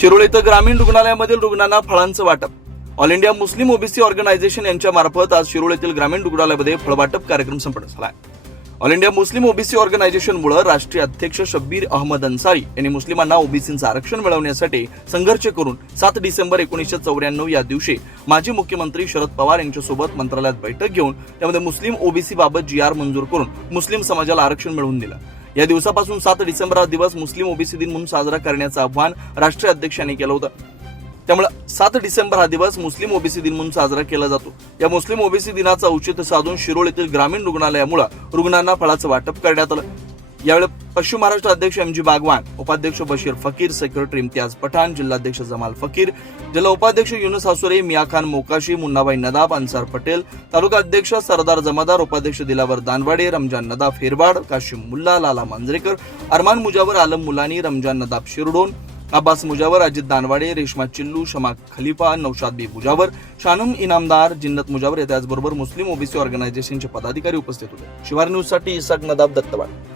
शिरोळ इथं ग्रामीण रुग्णालयामधील रुग्णांना फळांचं वाटप. All India Muslim OBC organisation यांच्या मार्फत आज शिरोळ येथील ग्रामीण रुग्णालयामध्ये फळवाटप कार्यक्रम संपन्न झाला ऑल इंडिया मुस्लिम ओबीसी ऑर्गनायझेशनमुळे राष्ट्रीय अध्यक्ष शब्बीर अहमद अन्सारी यांनी मुस्लिमांना ओबीसीचं आरक्षण मिळवण्यासाठी संघर्ष करून सात डिसेंबर एकोणीसशे चौऱ्याण्णव या दिवशी माजी मुख्यमंत्री शरद पवार यांच्यासोबत मंत्रालयात बैठक घेऊन त्यामध्ये मुस्लिम ओबीसी बाबत जी आर मंजूर करून मुस्लिम समाजाला आरक्षण मिळवून दिलं. या दिवसापासून सात डिसेंबर हा दिवस मुस्लिम ओबीसी दिन म्हणून साजरा करण्याचं आव्हान राष्ट्रीय अध्यक्षांनी केलं होतं. त्यामुळे सात डिसेंबर हा दिवस मुस्लिम ओबीसी दिन म्हणून साजरा केला जातो. या मुस्लिम ओबीसी दिनाचं औचित्य साधून शिरोळ येथील ग्रामीण रुग्णालयामुळे रुग्णांना फळाचं वाटप करण्यात आलं. यावेळी पश्चिम महाराष्ट्र अध्यक्ष एम जी बागवान उपाध्यक्ष बशीर फकीर सेक्रेटरी इम्तियाज पठाण जिल्हाध्यक्ष जमाल फकीर जिल्हा उपाध्यक्ष युनुस हासुरे मिया खान मोकाशी मुन्नाबाई नदाब अन्सार पटेल तालुका अध्यक्ष सरदार जमादार उपाध्यक्ष दिलावर दानवाडे रमजान नदाब हेरवाड काशिम मुल्ला लाला मांजरेकर अरमान मुजावर आलम मुलानी रमजान नदाब शिरडोन अब्बास मुजावर अजित दानवाडे रेशमा चिल्लू शमा खलिफा नौशाद बी मुजावर शानम इनामदार जिन्नत मुजावर या त्याचबरोबर मुस्लिम ओबीसी ऑर्गनायझेशनचे पदाधिकारी उपस्थित होते. शिवार न्यूजसाठी इसाक नदाब दत्तवाड.